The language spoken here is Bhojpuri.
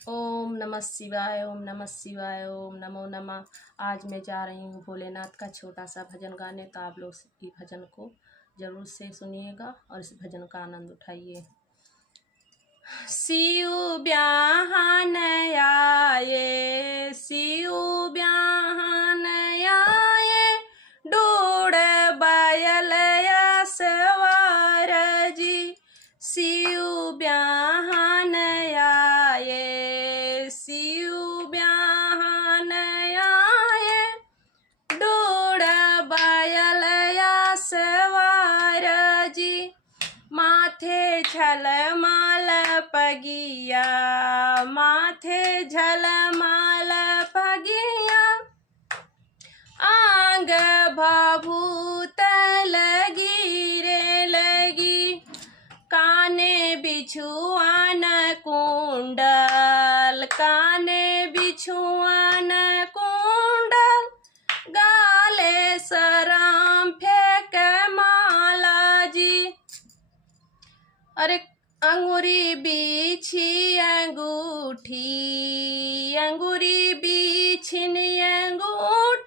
ओम नमः शिवाय, ओम नमः शिवाय, ओम नमो नमः। आज मैं जा रही हूँ भोलेनाथ का छोटा सा भजन गाने, तो आप लोग इस भजन को जरूर से सुनिएगा और इस भजन का आनंद उठाइए। शिव ब्याहन आए, शिव ब्याहन आए, डोड़ बैल सवार जी। शिव ब्याहन आए, शिव ब्याहन आए, डोड़ बैल सवार जी। माथे झलमाल पगिया, माथे झलमाल पगिया, आंग भभूत लगी रे लगी। काने बिछुआन कुंडल, काने बिछुआन कुंडल, गाले सराम फेंक माला जी। अरे अंगूरी बिछी अंगूठी, अंगूरी बिछिन अंगूठी,